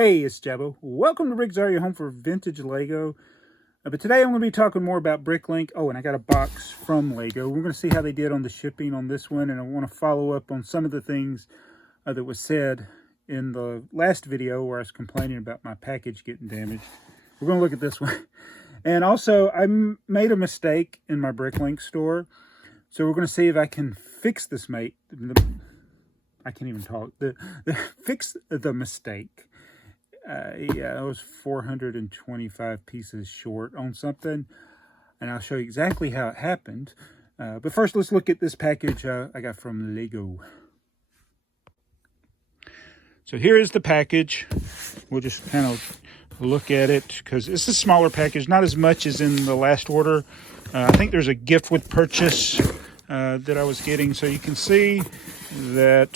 Hey, it's Jabbo. Welcome to BrickTsar, your home for vintage Lego. But today I'm going to be talking more about Bricklink. Oh, and I got a box from Lego. We're going to see how they did on the shipping on this one, and I want to follow up on some of the things that was said in the last video where I was complaining about my package getting damaged. We're going to look at this one. And also, I made a mistake in my Bricklink store, so we're going to see if I can fix this I can't even talk. Fix the mistake. Yeah, I was 425 pieces short on something, and I'll show you exactly how it happened. But first, let's look at this package I got from Lego. So here is the package. We'll just kind of look at it because it's a smaller package, not as much as in the last order. I think there's a gift with purchase that I was getting, so you can see that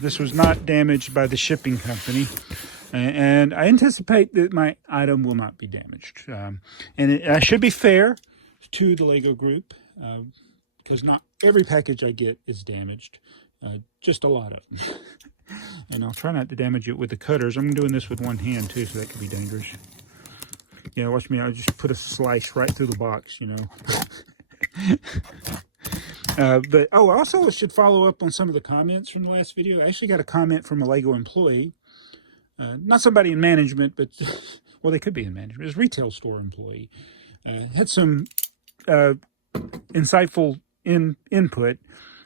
this was not damaged by the shipping company. And I anticipate that my item will not be damaged. And I should be fair to the Lego group, because not every package I get is damaged, just a lot of them. And I'll try not to damage it with the cutters. I'm doing this with one hand too, so that could be dangerous. Yeah, watch me. I'll just put a slice right through the box, you know. But also it should follow up on some of the comments from the last video. I actually got a comment from a Lego employee. Not somebody in management, but, well, they could be in management. It was a retail store employee. Had some insightful input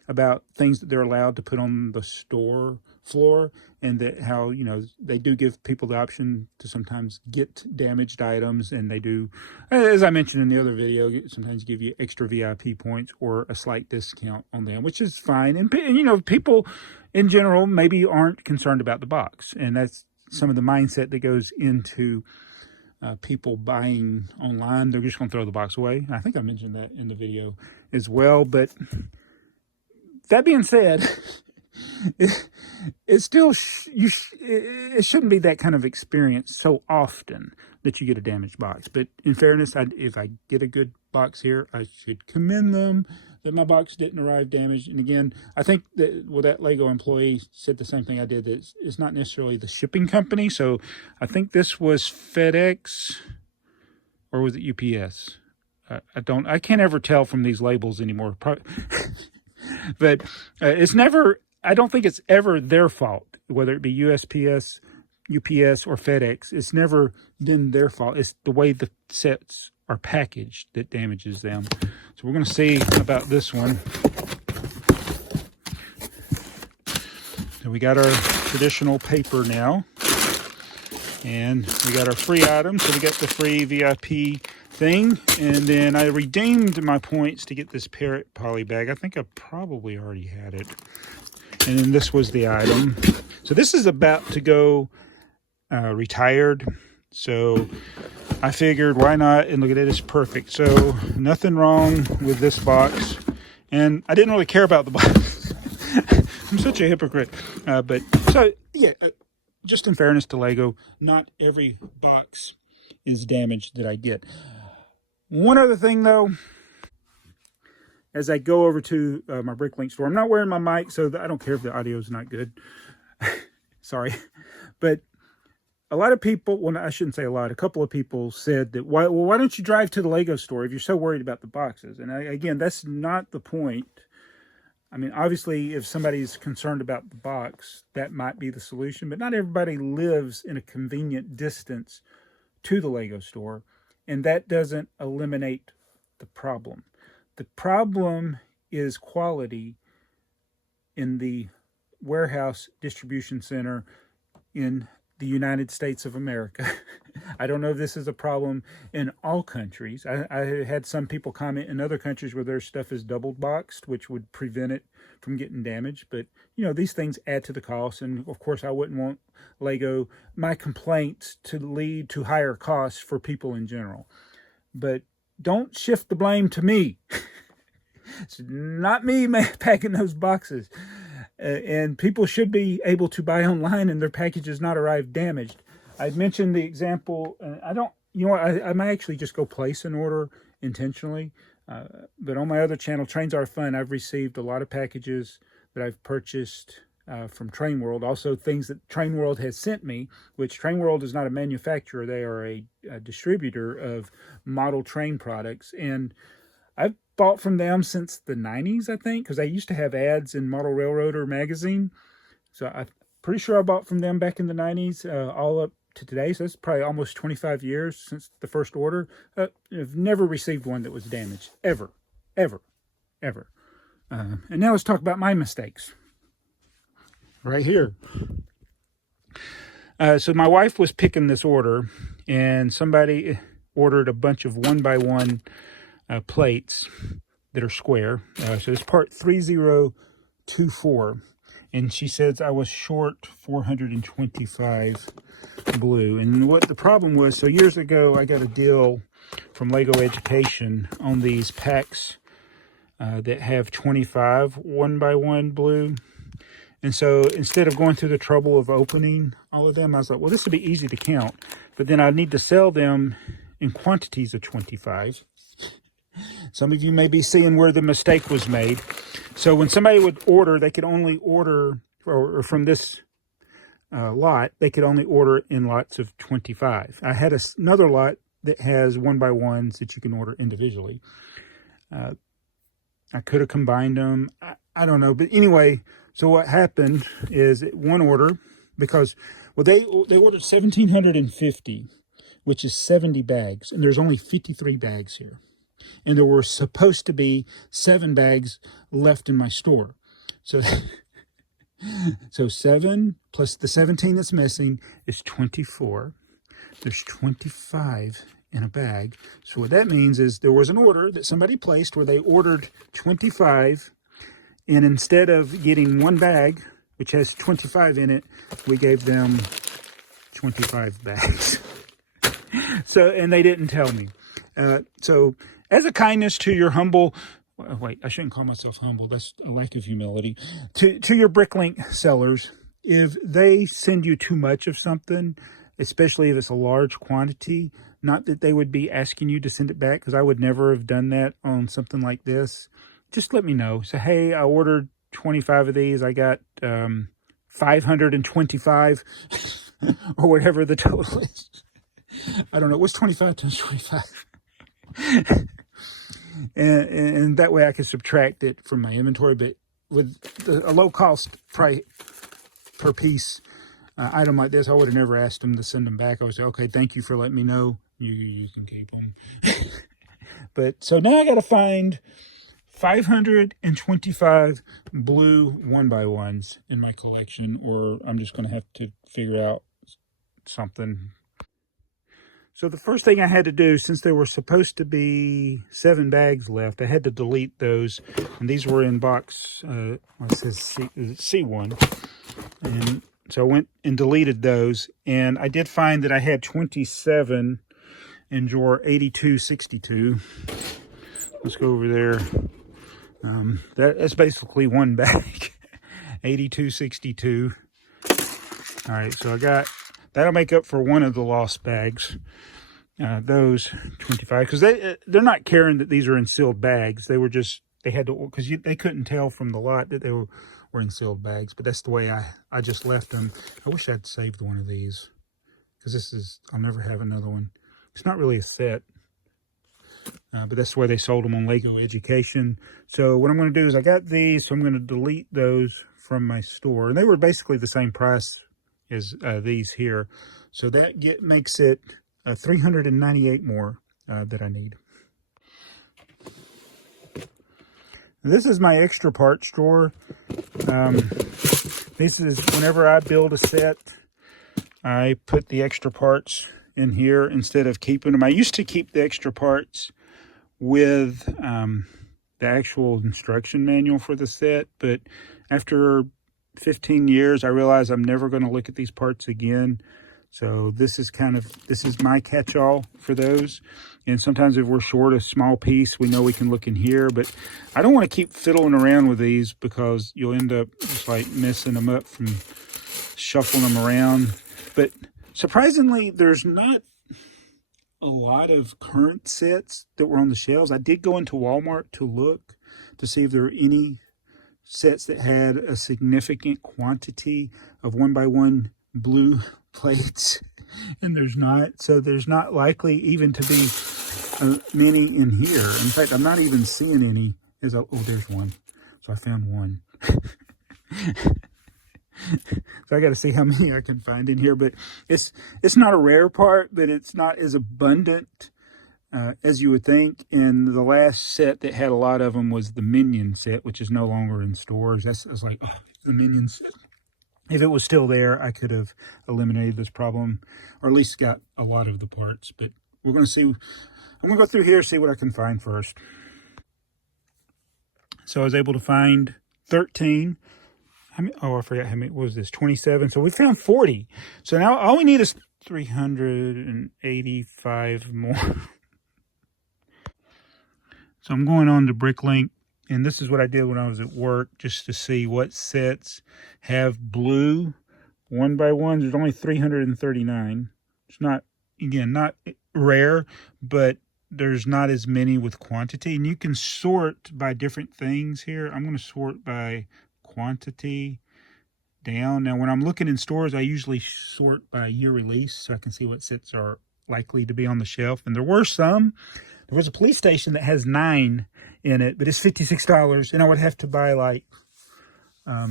about things that they're allowed to put on the store floor, and that how, you know, they do give people the option to sometimes get damaged items, and they do, as I mentioned in the other video, sometimes give you extra VIP points or a slight discount on them, which is fine. And you know, people in general maybe aren't concerned about the box, and that's some of the mindset that goes into people buying online. They're just going to throw the box away. I think I mentioned that in the video as well. But that being said, it still it shouldn't be that kind of experience so often that you get a damaged box. But in fairness, if I get a good box here, I should commend them that my box didn't arrive damaged. And again, I think that, well, that Lego employee said the same thing I did, that it's not necessarily the shipping company. So I think this was FedEx, or was it UPS? I can't ever tell from these labels anymore. But it's never, I don't think it's ever their fault, whether it be USPS, UPS, or FedEx. It's never been their fault. It's the way the sets are packaged that damages them. So we're going to see about this one. So we got our traditional paper now, and we got our free items. So we got the free VIP thing, and then I redeemed my points to get this parrot poly bag. I think I probably already had it. And then this was the item. So this is about to go retired. So I figured, why not? And look at it, it's perfect. So nothing wrong with this box. And I didn't really care about the box. I'm such a hypocrite. But so, yeah, just in fairness to Lego, not every box is damaged that I get. One other thing, though, as I go over to my Bricklink store, I'm not wearing my mic, so I don't care if the audio is not good. Sorry. But a lot of people, well, I shouldn't say a lot, a couple of people said that, why don't you drive to the Lego store if you're so worried about the boxes? And again, that's not the point. I mean, obviously, if somebody's concerned about the box, that might be the solution. But not everybody lives in a convenient distance to the Lego store. And that doesn't eliminate the problem. The problem is quality in the warehouse distribution center in the United States of America. I don't know if this is a problem in all countries. I had some people comment in other countries where their stuff is double boxed, which would prevent it from getting damaged. But, you know, these things add to the cost. And, of course, I wouldn't want Lego, my complaints, to lead to higher costs for people in general. But don't shift the blame to me. It's not me packing those boxes. And people should be able to buy online and their packages not arrive damaged. I mentioned the example, I might actually just go place an order intentionally. But on my other channel, Trains Are Fun, I've received a lot of packages that I've purchased from Train World. Also things that Train World has sent me, which Train World is not a manufacturer. They are a distributor of model train products. And I've bought from them since the 90s, I think, because they used to have ads in Model Railroader magazine. So I'm pretty sure I bought from them back in the 90s, all up to today. So it's probably almost 25 years since the first order. I've never received one that was damaged, ever, ever, ever. And now let's talk about my mistakes. Right here. So my wife was picking this order, and somebody ordered a bunch of 1x1 plates that are square. So it's part 3024, and she says I was short 425 blue. And what the problem was, so years ago I got a deal from Lego Education on these packs that have 25 1x1 blue. And so instead of going through the trouble of opening all of them, I was like, well, this would be easy to count, but then I need to sell them in quantities of 25. Some of you may be seeing where the mistake was made. So when somebody would order, they could only order, or from this lot, they could only order in lots of 25. I had another lot that has 1x1s that you can order individually. I could have combined them. I don't know. But anyway, so what happened is one order, because, well, they ordered 1,750, which is 70 bags. And there's only 53 bags here. And there were supposed to be 7 bags left in my store. So, so 7 plus the 17 that's missing is 24. There's 25 in a bag. So what that means is there was an order that somebody placed where they ordered 25, and instead of getting 1 bag, which has 25 in it, we gave them 25 bags. So, and they didn't tell me. So as a kindness to your humble, wait, I shouldn't call myself humble. That's a lack of humility. To your Bricklink sellers, if they send you too much of something, especially if it's a large quantity, not that they would be asking you to send it back, because I would never have done that on something like this. Just let me know. So, hey, I ordered 25 of these. I got 525 or whatever the total is. I don't know. What's 25 times 25? and that way I can subtract it from my inventory. But with a low cost price per piece item like this, I would have never asked them to send them back. I would say, okay, thank you for letting me know. You can keep them. But so now I got to find 525 blue 1x1s in my collection, or I'm just going to have to figure out something. So the first thing I had to do, since there were supposed to be 7 bags left, I had to delete those. And these were in box, it says C1. And so I went and deleted those. And I did find that I had 27 in drawer 8262. Let's go over there. That's basically 1 bag. 8262. All right, so I got, that'll make up for one of the lost bags. Those 25, because they're not caring that these are in sealed bags. They were just, they had to, because they couldn't tell from the lot that they were in sealed bags. But that's the way I just left them. I wish I'd saved one of these, because I'll never have another one. It's not really a set, but that's the way they sold them on Lego Education. So what I'm going to do is I got these, so I'm going to delete those from my store. And they were basically the same price as these here. So that makes it 398 more that I need. This is my extra parts drawer. This is whenever I build a set, I put the extra parts in here instead of keeping them. I used to keep the extra parts with the actual instruction manual for the set, but after 15 years, I realized I'm never going to look at these parts again. So this is my catch-all for those. And sometimes if we're short a small piece, we know we can look in here. But I don't want to keep fiddling around with these, because you'll end up just like messing them up from shuffling them around. But surprisingly, there's not a lot of current sets that were on the shelves. I did go into Walmart to look to see if there were any sets that had a significant quantity of 1x1 blue plates, and there's not. So there's not likely even to be many in here. In fact, I'm not even seeing any. Oh, there's one. So I found one. So I got to see how many I can find in here. But it's not a rare part, but it's not as abundant as you would think. And the last set that had a lot of them was the Minion set, which is no longer in stores. I was like, oh, the Minion set. If it was still there, I could have eliminated this problem, or at least got a lot of the parts. But we're going to see. I'm going to go through here, see what I can find first. So I was able to find 13. Oh, I forgot how many. What was this? 27. So we found 40. So now all we need is 385 more. So I'm going on to Bricklink, and this is what I did when I was at work, just to see what sets have blue 1x1s. There's only 339. It's not, again, not rare, but there's not as many with quantity. And you can sort by different things here. I'm going to sort by quantity down. Now, when I'm looking in stores, I usually sort by year release so I can see what sets are likely to be on the shelf. And there were some. There was a police station that has 9 in it, but it's $56, and I would have to buy like, I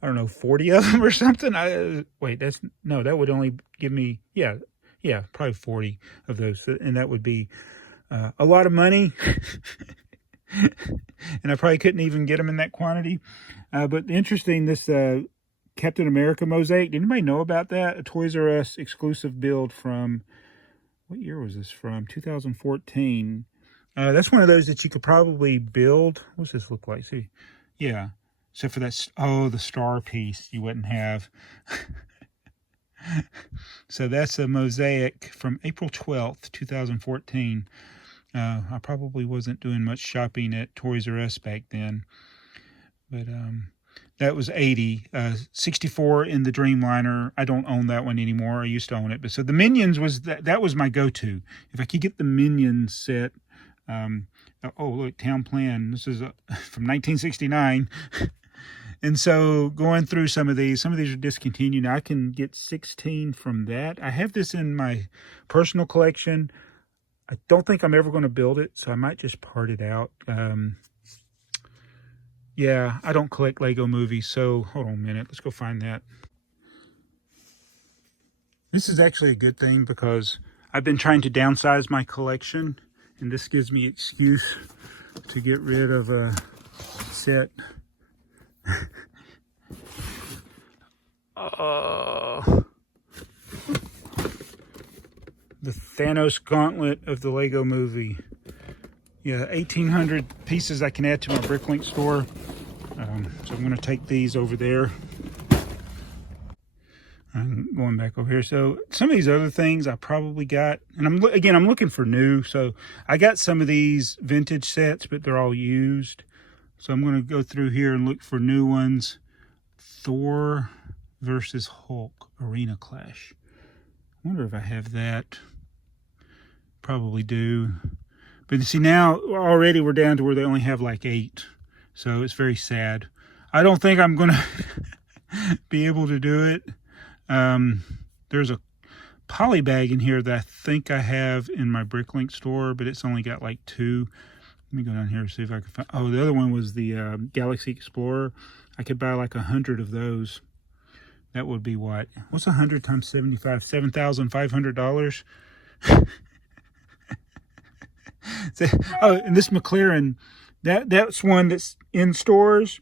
don't know, 40 of them or something. That would only give me, yeah, probably 40 of those, and that would be a lot of money. And I probably couldn't even get them in that quantity. But interesting, this Captain America mosaic. Did anybody know about that? A Toys R Us exclusive build from, what year was this from? 2014. That's one of those that you could probably build. What's this look like? See, yeah. Except for that, oh, the star piece you wouldn't have. So that's a mosaic from April 12th, 2014. I probably wasn't doing much shopping at Toys R Us back then. But that was 80. 64 in the Dreamliner. I don't own that one anymore. I used to own it. But so the Minions was that was my go-to. If I could get the Minions set. Oh, look, Town Plan. This is from 1969. And so going through some of these are discontinued. Now I can get 16 from that. I have this in my personal collection. I don't think I'm ever going to build it, so I might just part it out. Yeah, I don't collect Lego movies, so hold on a minute. Let's go find that. This is actually a good thing because I've been trying to downsize my collection, and this gives me excuse to get rid of a set. The Thanos Gauntlet of the Lego movie. Yeah, 1,800 pieces I can add to my Bricklink store. So I'm going to take these over there. I'm going back over here. So some of these other things I probably got, and I'm looking for new. So I got some of these vintage sets, but they're all used. So I'm going to go through here and look for new ones. Thor versus Hulk Arena Clash. I wonder if I have that. Probably do. But you see, now already we're down to where they only have like 8. So it's very sad. I don't think I'm going to be able to do it. There's a poly bag in here that I think I have in my Bricklink store, but it's only got like 2. Let me go down here and see if I can find. Oh, the other one was the Galaxy Explorer. I could buy like 100 of those. That would be what? What's 100 times 75? $7,500. Oh, and this McLaren, that's one that's in stores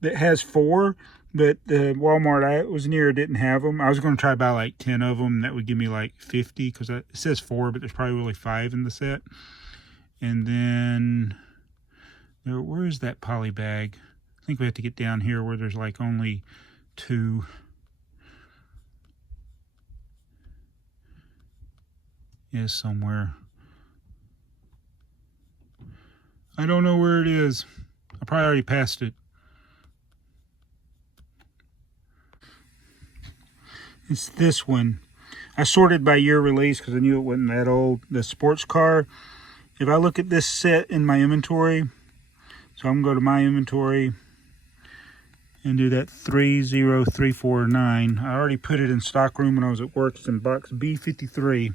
that has 4, but the Walmart I was near didn't have them. I was going to try to buy like 10 of them. That would give me like 50 because it says 4, but there's probably only 5 in the set. And then, where is that poly bag? I think we have to get down here where there's like only 2. Yes, somewhere. I don't know where it is. I probably already passed it. It's this one. I sorted by year release because I knew it wasn't that old. The sports car. If I look at this set in my inventory, So I'm going to go to my inventory and do that 30349. I already put it in stock room when I was at work. It's in box B53,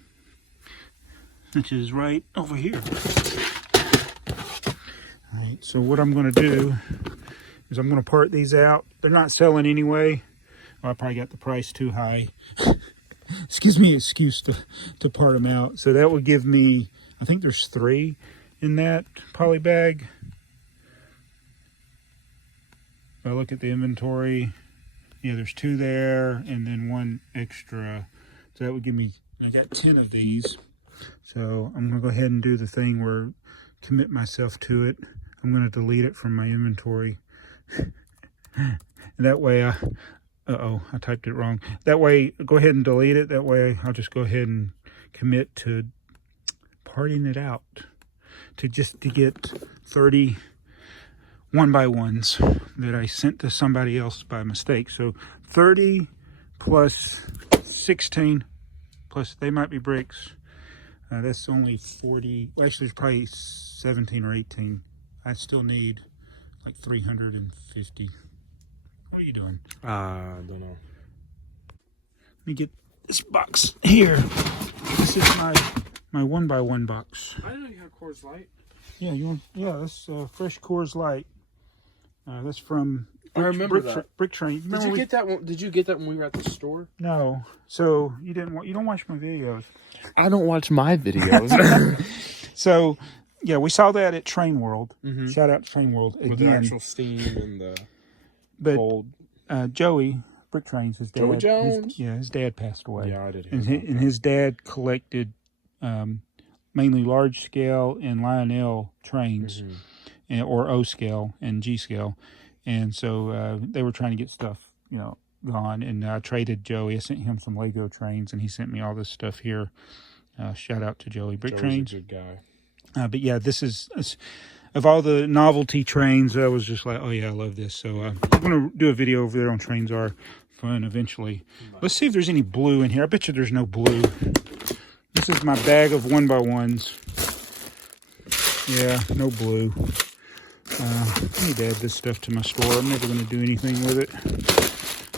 which is right over here. All right, so what I'm going to do is I'm going to part these out. They're not selling anyway. Well, I probably got the price too high. Excuse me, excuse to part them out. So that would give me, I think there's 3 in that poly bag. If I look at the inventory, yeah, there's 2 there and then 1 extra. So that would give me, I got 10 of these. So I'm going to go ahead and do the thing where commit myself to it. I'm going to delete it from my inventory. And that way, uh-oh, I typed it wrong. That way, go ahead and delete it. That way, I'll just go ahead and commit to parting it out. To get 30 1x1s that I sent to somebody else by mistake. So 30 plus 16 plus TheyMightBeBricks. That's only 40. Well, actually, it's probably 17 or 18. I still need like 350. What are you doing? I don't know. Let me get this box here. This is my 1x1 box. I didn't know you had Coors Light. Yeah, you want? Yeah, that's fresh Coors Light. That's from I remember that. Brick Train. Did you get that one? Did you get that when we were at the store? No. So you didn't. You don't watch my videos. I don't watch my videos. So yeah, we saw that at Train World. Mm-hmm. Shout out to Train World again. With the actual steam and the cold. Joey Brick Trains, his dad. Joey Jones. His dad passed away. Yeah, I did. And his dad collected mainly large scale and Lionel trains. Mm-hmm. Or O scale and G scale, and so they were trying to get stuff, gone. And I traded Joey. I sent him some Lego trains, and he sent me all this stuff here. Shout out to Joey Brick Trains. Joey's a good guy. But yeah, this is of all the novelty trains. I was just like, oh yeah, I love this. So I'm gonna do a video over there on Trains Are Fun eventually. Let's see if there's any blue in here. I bet you there's no blue. This is my bag of 1x1s. Yeah, no blue. I need to add this stuff to my store. I'm never going to do anything with it.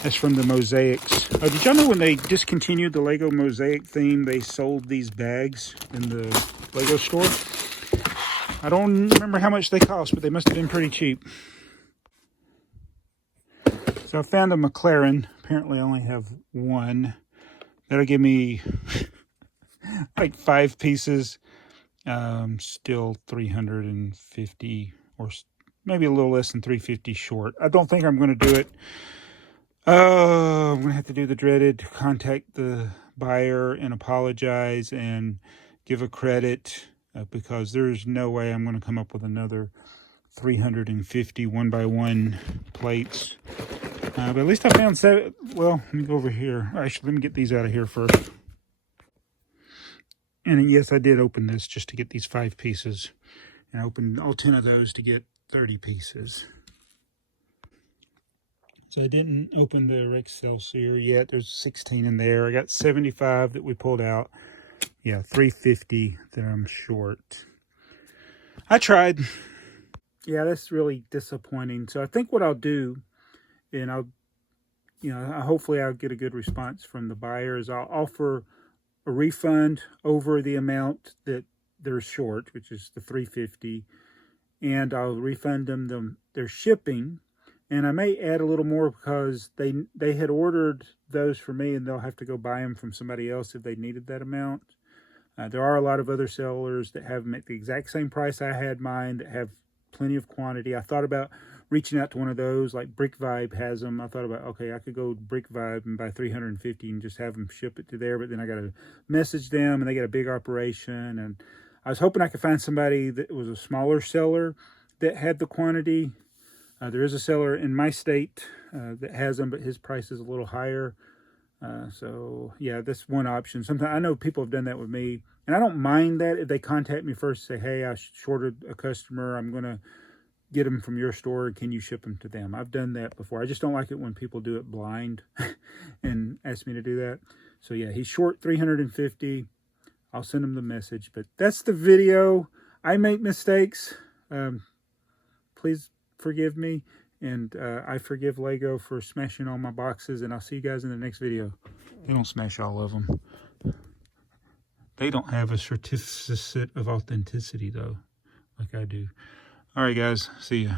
That's from the Mosaics. Did y'all know when they discontinued the Lego Mosaic theme, they sold these bags in the Lego store? I don't remember how much they cost, but they must have been pretty cheap. So I found a McLaren. Apparently I only have 1. That'll give me like 5 pieces. Still 350 or maybe a little less than 350 short. I don't think I'm going to do it. I'm going to have to do the dreaded contact the buyer and apologize and give a credit because there's no way I'm going to come up with another 350 1x1 plates. But at least I found 7. Well, let me go over here. Actually, let me get these out of here first. And yes, I did open this just to get these 5 pieces. And I opened all 10 of those to get 30 pieces. So I didn't open the Excelsior yet. There's 16 in there. I got 75 that we pulled out. Yeah, 350 that I'm short. I tried. Yeah, that's really disappointing. So I think what I'll do, and hopefully I'll get a good response from the buyers. I'll offer a refund over the amount that they're short, which is the 350, and I'll refund them their shipping, and I may add a little more because they had ordered those for me, and they'll have to go buy them from somebody else if they needed that amount. There are a lot of other sellers that have them at the exact same price I had mine that have plenty of quantity. I thought about reaching out to one of those, like Brick Vibe has them. I thought about, okay, I could go Brick Vibe and buy 350 and just have them ship it to there, but then I got to message them, and they got a big operation, and I was hoping I could find somebody that was a smaller seller that had the quantity. There is a seller in my state that has them, but his price is a little higher. So yeah, that's one option. Sometimes I know people have done that with me, and I don't mind that if they contact me first, say, hey, I shorted a customer, I'm going to get them from your store, can you ship them to them? I've done that before. I just don't like it when people do it blind and ask me to do that. So yeah, he's short 350. I'll send him the message, but that's the video. I make mistakes. please forgive me. And I forgive Lego for smashing all my boxes. And I'll see you guys in the next video. They don't smash all of them. They don't have a certificate of authenticity, though, like I do. All right, guys. See ya.